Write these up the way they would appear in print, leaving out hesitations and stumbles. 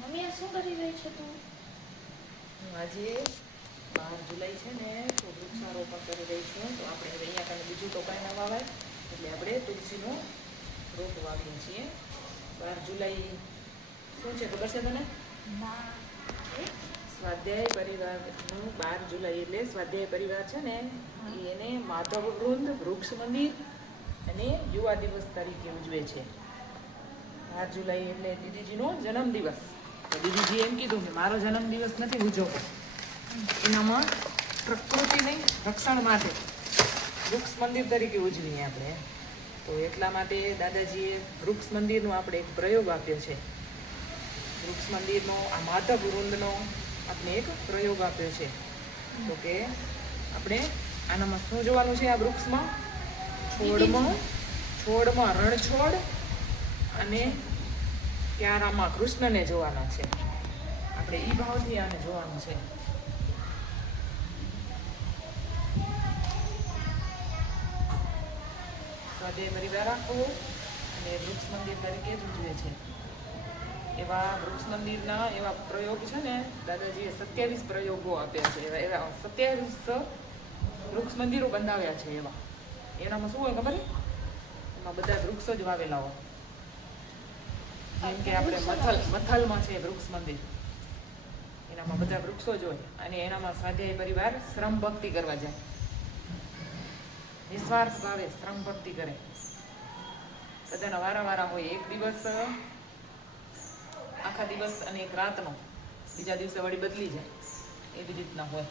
Mummy આ શું કરી રહી છે તું? આજે 12 જુલાઈ છે ને, તો વૃક્ષારોપણ કરી રહી છું. તો આપણે હવે અહીંયા કાંઈ બીજું તો કાંઈ ના વાવાય, એટલે આપણે તુલસીનો રોપ વાવીએ છીએ. 12 જુલાઈ શું છે ખબર છે તને? ના. સ્વાધ્યાય પરિવારનું 12 જુલાઈ એટલે સ્વાધ્યાય પરિવાર છે ને, એને માધવ વૃંદ, વૃક્ષ મંદિર અને યુવા દિવસ તરીકે ઉજવે છે. 12 જુલાઈ એટલે દીદીજીનો જન્મદિવસ. તો દીદીજીએ એમ કીધું કે મારો જન્મદિવસ નથી ઉજવવો, એનામાં પ્રકૃતિને રક્ષણ માટે વૃક્ષ મંદિર તરીકે ઉજવીએ આપણે. તો એટલા માટે દાદાજીએ વૃક્ષ મંદિરનો આપણે એક પ્રયોગ આપ્યો છે. વૃક્ષ મંદિરનો આ માધવ વૃંદનો આપણે એક પ્રયોગ આપ્યો છે. તો કે આપણે આનામાં શું જોવાનું છે? આ વૃક્ષમાં છોડમાં રણછોડ અને ક્યારામાં કૃષ્ણને જોવાના છે. આપણે ઈ ભાવથી આને જોવાનું છે. સ્વાધ્યાય પરિવાર આખું અને વૃક્ષ મંદિર તરીકે જ ઉજવે છે. એવા વૃક્ષ મંદિરના એવા પ્રયોગ છે ને, દાદાજીએ 27 પ્રયોગો આપ્યા છે. એવા 27 વૃક્ષ મંદિરો બંધાવ્યા છે. એનામાં શું હોય ખબર? એમાં બધા વૃક્ષો જ વાવેલા હોય. જેમ કે આપણે મથલમાં છે વૃક્ષ મંદિર, એનામાં બધા વૃક્ષો જ હોય. અને એનામાં સ્વાધ્યાય પરિવાર શ્રમ ભક્તિ કરવા જાય, નિસ્વાર્થ ભાવે શ્રમ ભક્તિ કરે. બધાના વારા હોય. એક દિવસ આખા દિવસ અને એક રાતનો, બીજા દિવસે વળી બદલી જાય, એવી રીતના હોય.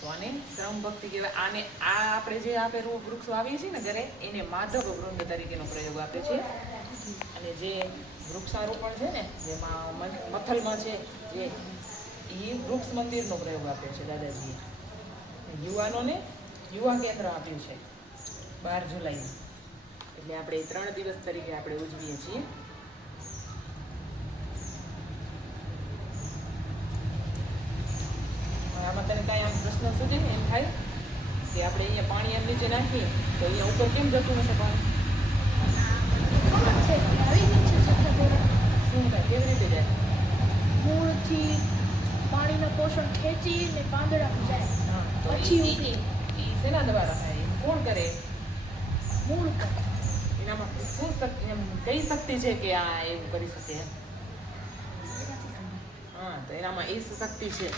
તો આને શ્રમ ભક્તિ કહેવાય. આને આ આપણે જે આપે વૃક્ષ વાવીએ છીએ ને ઘરે, એને માધવ વૃંદ તરીકેનો પ્રયોગ આપે છે. અને જે વૃક્ષારોપણ છે ને, જેમાં મથલમાં છે, જે એ વૃક્ષ મંદિરનો પ્રયોગ આપ્યો છે દાદાજીએ. યુવાનોને યુવા કેન્દ્ર આપ્યું છે 12 જુલાઈ. એટલે આપણે 3 દિવસ તરીકે આપણે ઉજવીએ છીએ. આમાં તને કાંઈ આમ પ્રશ્ન સૂચે એમ થાય કે આપણે અહીંયા પાણી એમ નીચે નાખીએ તો અહીંયા ઉપર કેમ જતું હશે પાણી? શું થાય? કેવી રીતે જાય? મૂળથી પાણીનું પોષણ ખેંચીને પાંદડામાં જાય. હા, તો પછી એ શેના દ્વારા થાય? કોણ કરે? મૂળ પર. એનામાં શું શક્તિ, એમ કઈ શક્તિ છે કે આ એવું કરી શકે? હા, તો એનામાં એ શક્તિ છે.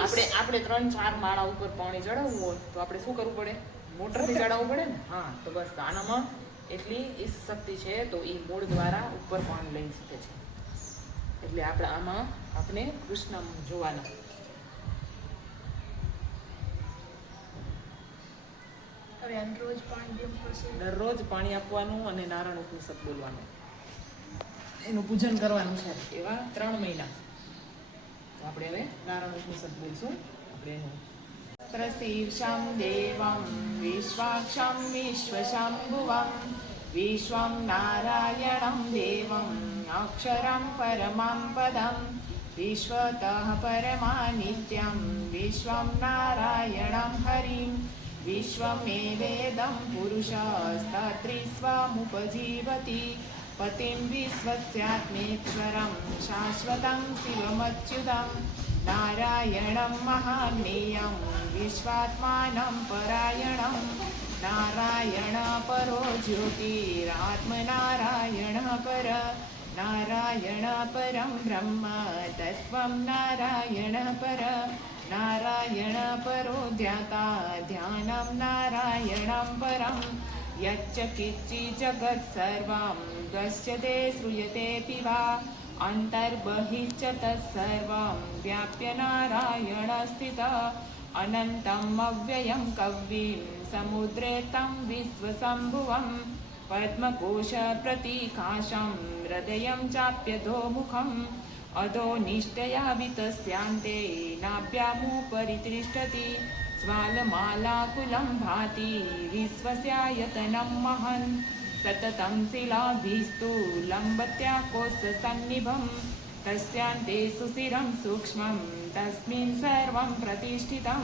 આપણે 3-4 માળા ઉપર પાણી ચડાવવું હોય તો આપણે શું કરવું પડે? મોટરથી ચડાવવું પડે ને. હા, તો બસ આનામાં એટલી ઈશ શક્તિ છે. તો એ મૂળ દ્વારા ઉપર પાણી લઈ શકે છે. એટલે આપણે આમાં આપણે કૃષ્ણ જોવાના. હવે રોજ પાણી દેવું પડશે. દરરોજ પાણી આપવાનું અને નારાયણ ઉપનિષદ બોલવાનું, એનું પૂજન કરવાનું છે. એવા 3 મહિના. તો આપણે હવે નારાયણ ઉપનિષદ બોલશું. આપણે એનું શીર્ષમ દેવમ વિશ્વાક્ષમ વિશ્વશંભુવમ વિશ્વમ નારાયણમ દેવમ અક્ષરમ પરમં પદમ વિશ્વતઃ પરમા નિત્યમ વિશ્વમ નારાયણમ હરિમ વિશ્વમેવેદં પુરુષસ્ત્રીસ્વમુપજીવતિ પતિં વિશ્વસ્યાત્મેશ્વરં શાશ્વतं શિવમચ્યુतं નારાયણં મહાનેયં વિશ્વાત્માनं પરાયણં નારાયણ પરો જ્યોતિરાત્મનારાયણ પર નારાયણ પરમ બ્રહ્મ તત્વં નારાયણ પર નારાયણ પરો ધ્યાતા ધ્યાનમ નારાયણં પરમ યચ્ચ કિચ્ચિ જગત સર્વં દશ્યતે શ્રૂયતે પિવા અંતર્બહિશ્ચ તત્સર્વં વ્યાપ્ય નારાયણ સ્થિત અનંતમ અવ્યયં કવિં સમુદ્રે तं વિશ્વશંભુવં પદ્મકોશ પ્રતિકાશં હૃદયં ચાપ્યધોમુખં અધો નિષ્ઠયાવિતસ્યાન્તે નાભ્યામુપરિ तिष्ठति ज्वालमालाकुलं भाति विश्वस्यायतनं महन् सततं शिलाभिस्तु लम्बत्याकोशसन्निभं तस्यान्ते सुशिरं सूक्ष्मं तस्मिन् सर्वं प्रतिष्ठितं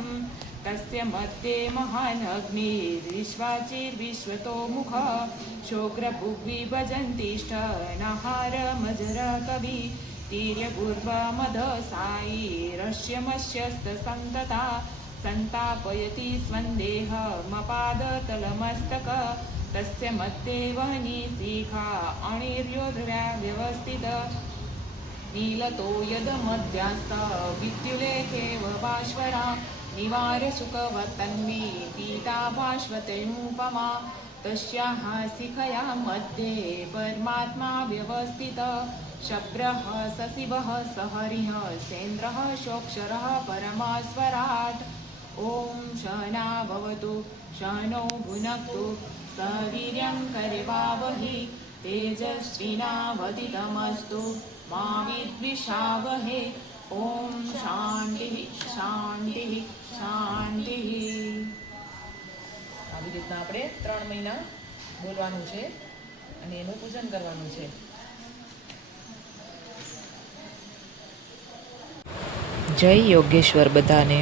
तस्य मध्ये महान् अग्निर्विश्वाचिर्विश्वतोमुखः शोग्रभुग्विभजन्तिष्ठ नहारमजरकवि તીર્યગુર્વમધસાયી રસ્યમસ્યસ્તસંતતા સંતાપયતિ સ્વંદેહમપાદતલમસ્તક તસ્ય મધ્યે વહની શિખા અણિર્યોધ્યા વ્યવસ્થિત નીલતો યદમધ્યાસ્ત વિદ્યુલેખેવ ભાસ્વરા નિવાર્ય સુખવતન્વી પીતા ભાસ્વતેનુપમા તસ્યાઃ શિખયા મધ્યે પરમાત્મા વ્યવસ્થિત શબ્રઃ સશિવઃ સહરિઃ સેન્દ્રઃ શોક્ષરઃ પરમાસ્વરાટ ઓમ શના ભવતુ શનો ભુનક્તુ સવીર્યં કરવાવહી તેજસ્વિનાવધિતમસ્તુ મા વિદ્વિષાવહે ઓમ શાંતિ શાંતિ શાંતિ. આવી રીતના આપણે 3 મહિના બોલવાનું છે અને એનું પૂજન કરવાનું છે. જય યોગેશ્વર બધાને.